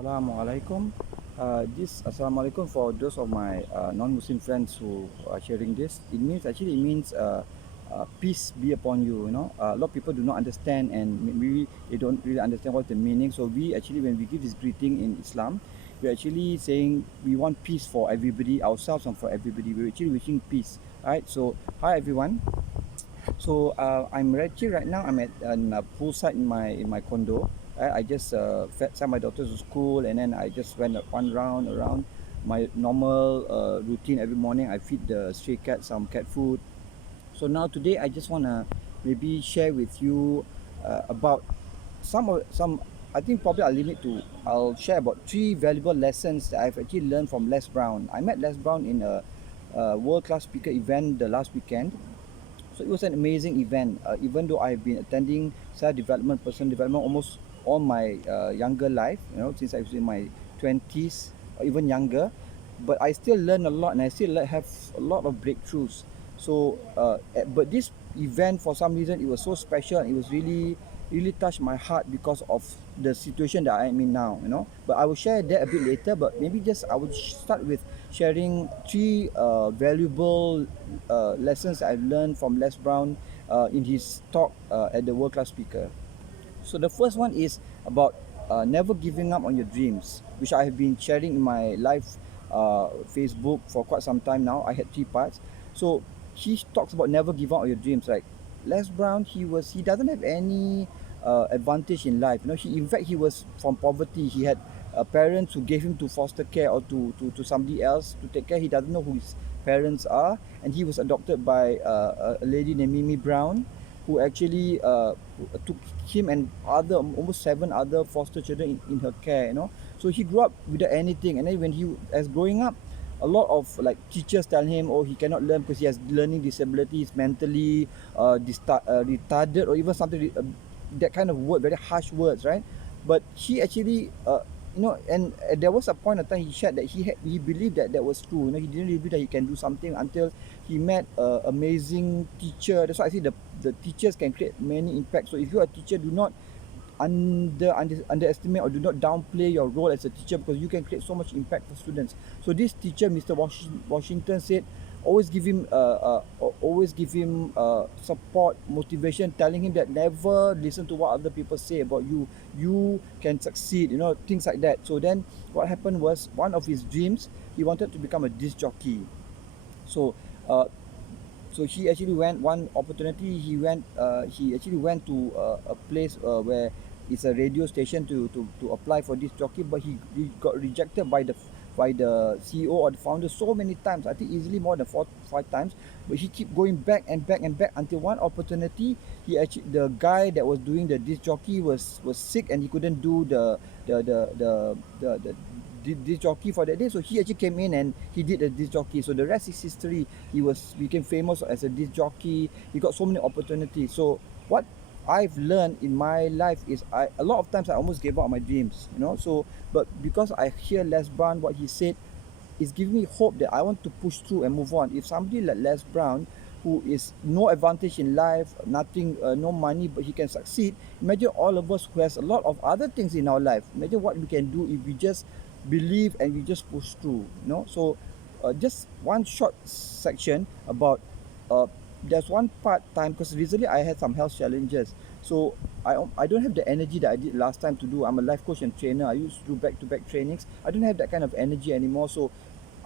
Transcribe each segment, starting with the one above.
Assalamualaikum. Assalamualaikum for those of my non-Muslim friends who are sharing this. It means peace be upon you. You know, a lot of people do not understand, and maybe they don't really understand what's the meaning. So we actually, when we give this greeting in Islam, we're actually saying we want peace for everybody, ourselves and for everybody. We're actually wishing peace. Right. So hi everyone. So I'm actually right now I'm at a poolside in my condo. I just sent my daughter to school, and then I just went one round around my normal routine every morning. I feed the stray cat some cat food. So now today I just wanna maybe share with you about some. I think probably I'll share about three valuable lessons that I've actually learned from Les Brown. I met Les Brown in a world class speaker event the last weekend. So it was an amazing event. Even though I've been attending self-development, personal development almost all my younger life, since I was in my 20s or even younger, but I still learn a lot and I still have a lot of breakthroughs. So, but this event for some reason it was so special and it was really touched my heart because of the situation that I'm in now. But I will share that a bit later. But maybe just I would start with sharing three valuable lessons I've learned from Les Brown in his talk at the World Class Speaker. So the first one is about never giving up on your dreams, which I have been sharing in my live Facebook for quite some time now. I had three parts. So he talks about never give up on your dreams. Like Les Brown, he doesn't have any advantage in life. He was from poverty. He had parents who gave him to foster care or to somebody else to take care. He doesn't know who his parents are, and he was adopted by a lady named Mimi Brown, who actually took him and other almost seven other foster children in her care. So he grew up without anything, and then when he as growing up, a lot of like teachers tell him, oh, he cannot learn because he has learning disabilities, mentally retarded, or even something that kind of word, very harsh words, right? But he actually and there was a point of time he shared that he believed that that was true. He didn't really believe that he can do something until he met a amazing teacher. That's why I say the teachers can create many impacts. So if you're a teacher, do not underestimate or do not downplay your role as a teacher, because you can create so much impact for students. So this teacher, Mr. Washington, said always give him support, motivation, telling him that never listen to what other people say about you. You can succeed, things like that. So then what happened was, one of his dreams, he wanted to become a disc jockey. So uh, so he actually went one opportunity. He actually went to a place where it's a radio station to apply for this jockey, but he got rejected by the CEO or the founder so many times. I think easily more than 4 5 times. But he keep going back and back and back until one opportunity, the guy that was doing the disc jockey was sick and he couldn't do the disc jockey for that day. So he actually came in and he did the disc jockey. So the rest is history. He became famous as a disc jockey. He got so many opportunities. So what I've learned in my life is, a lot of times I almost gave up on my dreams. So but because I hear Les Brown, what he said is giving me hope that I want to push through and move on. If somebody like Les Brown, who is no advantage in life, nothing, no money, but he can succeed. Imagine all of us who has a lot of other things in our life. Imagine what we can do if we just believe and we just push through. So just one short section about uh, there's one part time, because recently I had some health challenges. So I don't have the energy that I did last time to do. I'm a life coach and trainer. I used to do back to back trainings. I don't have that kind of energy anymore. So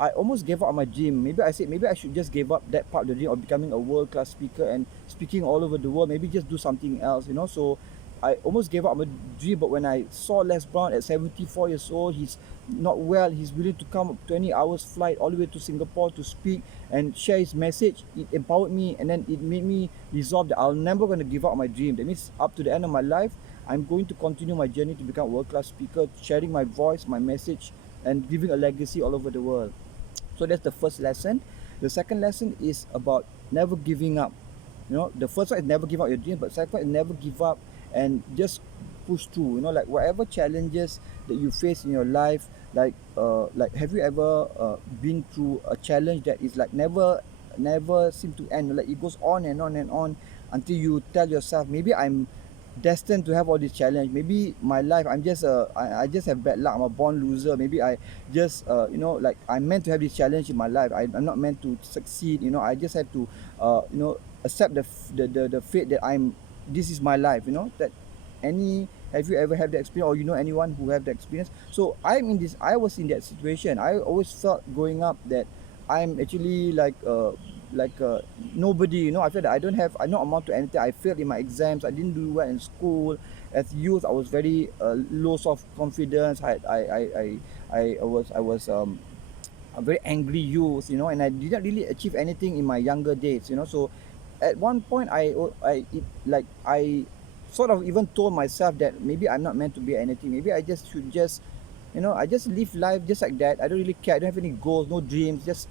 I almost gave up on my dream. Maybe I said maybe I should just give up that part of the dream of becoming a world class speaker and speaking all over the world. Maybe just do something else. So I almost gave up on my dream. But when I saw Les Brown at 74 years old, he's not well. He's willing to come 20 hours flight all the way to Singapore to speak and share his message. It empowered me, and then it made me resolve that I'm never going to give up on my dream. That means up to the end of my life, I'm going to continue my journey to become a world class speaker, sharing my voice, my message, and leaving a legacy all over the world. So that's the first lesson. The second lesson is about never giving up. The first one is never give up your dreams, but second one is never give up and just push through. Like whatever challenges that you face in your life, like have you ever been through a challenge that is like never seem to end? Like it goes on and on and on until you tell yourself, maybe I'm destined to have all this challenge. Maybe my life, I just have bad luck. I'm a born loser. Maybe I just like I'm meant to have this challenge in my life. I'm not meant to succeed. I just have to accept the fate that I'm. This is my life. That any have you ever had that experience, or anyone who have the experience? So I was in that situation. I always felt growing up that I'm actually like nobody. I feel that I don't amount to anything. I failed in my exams. I didn't do well in school. As youth, I was very low self confidence. I was a very angry youth, and I didn't really achieve anything in my younger days. So at one point I sort of even told myself that maybe I'm not meant to be anything. Maybe I just should just I just live life just like that. I don't really care. I don't have any goals, no dreams. Just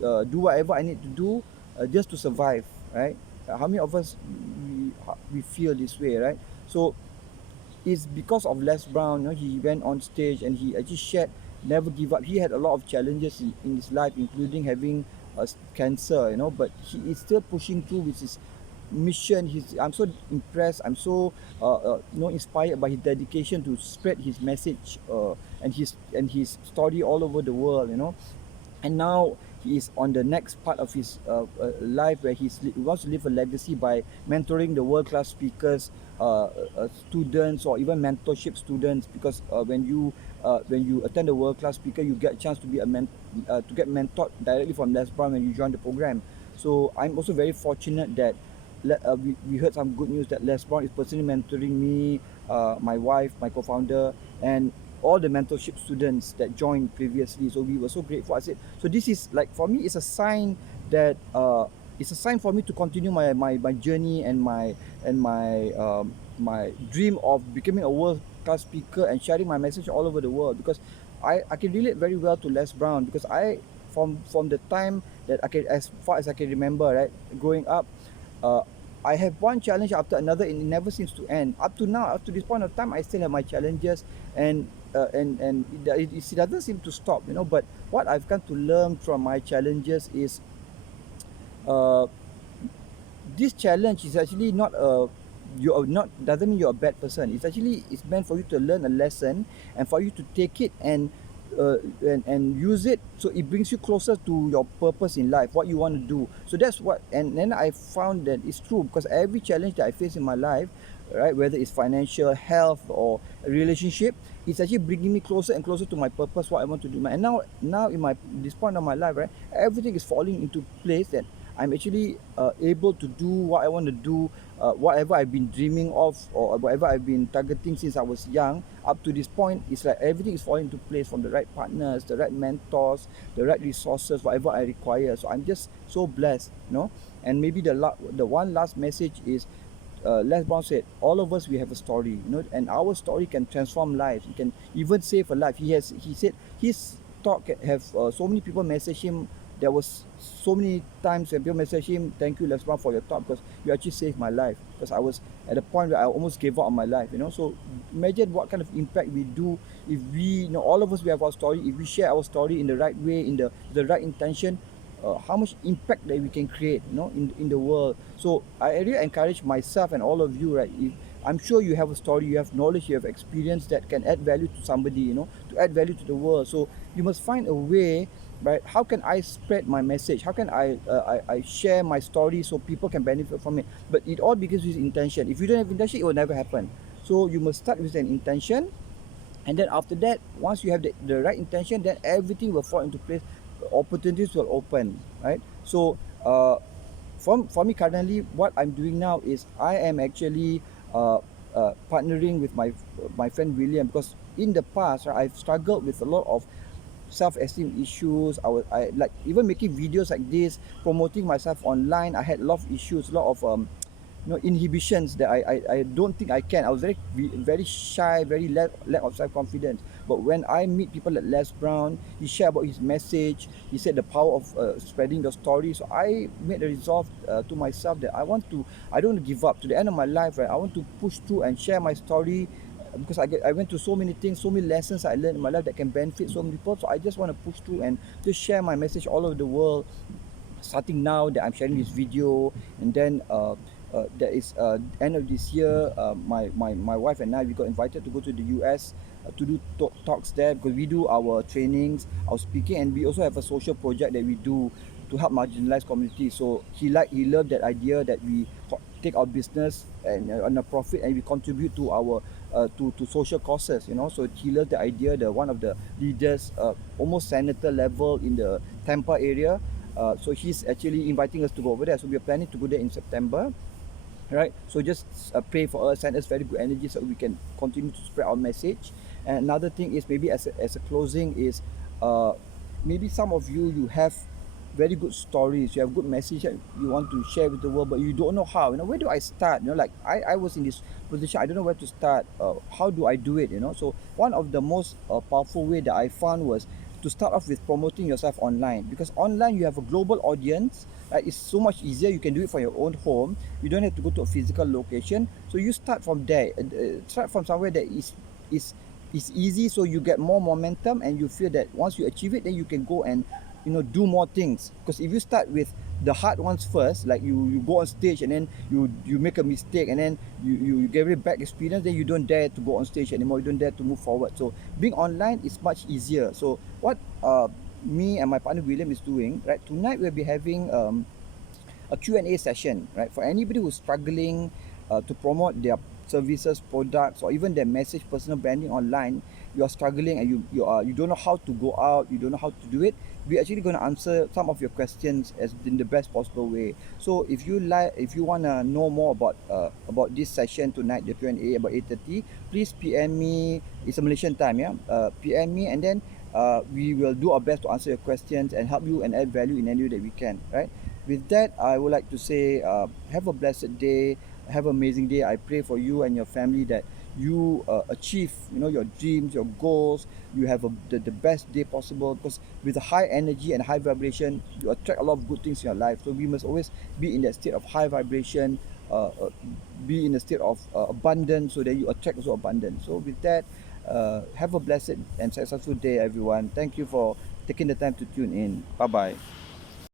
do whatever I need to do, just to survive, right? How many of us we feel this way, right? So it's because of Les Brown. He went on stage and he actually shared never give up. He had a lot of challenges in his life, including having cancer. But he is still pushing through with his mission. I'm so impressed. I'm so inspired by his dedication to spread his message, and his story all over the world. And now he is on the next part of his life, where he wants to leave a legacy by mentoring the world class speakers, students, or even mentorship students, because when you attend the world class speaker, you get a chance to be to get mentored directly from Les Brown when you join the program. So I'm also very fortunate that we heard some good news that Les Brown is personally mentoring me, my wife, my co-founder, and all the mentorship students that joined previously. So we were so grateful. I said, so this is like, for me, it's a sign that it's a sign for me to continue my journey, and my dream of becoming a world class speaker and sharing my message all over the world. Because I can relate very well to Les Brown, because I from the time that as far as I can remember, right, growing up, uh, I have one challenge after another, and it never seems to end. Up to now, up to this point of time, I still have my challenges, and it doesn't seem to stop. But what I've come to learn from my challenges is, uh, this challenge is actually not a you are not doesn't mean you're a bad person. It's meant for you to learn a lesson, and for you to take it and use it, so it brings you closer to your purpose in life, what you want to do. So that's what, and then I found that it's true, because every challenge that I face in my life, right, whether it's financial, health, or a relationship, it's actually bringing me closer and closer to my purpose, what I want to do. And now in my this point of my life, right, everything is falling into place, that I'm actually able to do what I want to do, whatever I've been dreaming of, or whatever I've been targeting since I was young. Up to this point, it's like everything is falling into place, from the right partners, the right mentors, the right resources, whatever I require. So I'm just so blessed. And maybe the one last message is, Les Brown said, all of us, we have a story, and our story can transform lives. It can even save a life. He said his talk have so many people message him. There was so many times when people message him, thank you, Les Brown, for your talk, because you actually saved my life. Because I was at a point where I almost gave up on my life. So imagine what kind of impact we do if all of us, we have our story. If we share our story in the right way, in the right intention, how much impact that we can create, in the world. So I really encourage myself and all of you, right? If I'm sure you have a story, you have knowledge, you have experience that can add value to somebody, to add value to the world. So you must find a way, right? How can I spread my message? How can I share my story so people can benefit from it? But it all begins with intention. If you don't have intention, it will never happen. So you must start with an intention, and then after that, once you have the right intention, then everything will fall into place. Opportunities will open, right? So for me currently, what I'm doing now is I am actually partnering with my friend William, because in the past, right, I've struggled with a lot of self-esteem issues. I like even making videos like this, promoting myself online. I had a lot of issues, a lot of inhibitions that I don't think I can. I was very shy, very lack of self-confidence. But when I meet people like Les Brown, he shared about his message. He said the power of spreading the story. So I made a resolve to myself that I don't want to give up. To the end of my life, right, I want to push through and share my story, because I went through so many things, so many lessons I learned in my life that can benefit so many people. So I just want to push through and just share my message all over the world. Starting now that I'm sharing this video, and then That is end of this year. My wife and I, we got invited to go to the US to do talks there, because we do our trainings, our speaking, and we also have a social project that we do to help marginalized communities. So he loved that idea that we take our business and a profit, and we contribute to our to social causes. So he loved the idea. The one of the leaders, almost senator level in the Tampa area. So he's actually inviting us to go over there. So we are planning to go there in September, right? So just pray for us, send us very good energy so we can continue to spread our message. And another thing is, maybe as a closing is, uh, maybe some of you have very good stories, you have good message that you want to share with the world, but you don't know how. Where do I start? Like I was in this position, I don't know where to start. How do I do it? So one of the most powerful way that I found was to start off with promoting yourself online, because online you have a global audience. It's so much easier. You can do it from your own home. You don't have to go to a physical location. So you start from there. Start from somewhere that is is easy, so you get more momentum, and you feel that once you achieve it, then you can go and do more things. Because if you start with the hard ones first, like you go on stage and then you make a mistake, and then you get very bad experience, then you don't dare to go on stage anymore, you don't dare to move forward. So being online is much easier. So what me and my partner William is doing, right, tonight we'll be having a Q&A session, right? For anybody who's struggling to promote their services, products, or even their message, personal branding online. You are struggling, and you don't know how to go out, you don't know how to do it. We're actually going to answer some of your questions as in the best possible way. So if you want to know more about this session tonight, the Q&A about 8:30, please PM me. It's a Malaysian time, yeah. PM me, and then we will do our best to answer your questions and help you and add value in any way that we can, right? With that, I would like to say, have a blessed day, have an amazing day. I pray for you and your family that you achieve, your dreams, your goals. You have the best day possible, because with a high energy and high vibration, you attract a lot of good things in your life. So we must always be in that state of high vibration, be in a state of abundance, so that you attract also abundance. So with that, have a blessed and successful day, everyone. Thank you for taking the time to tune in. Bye bye.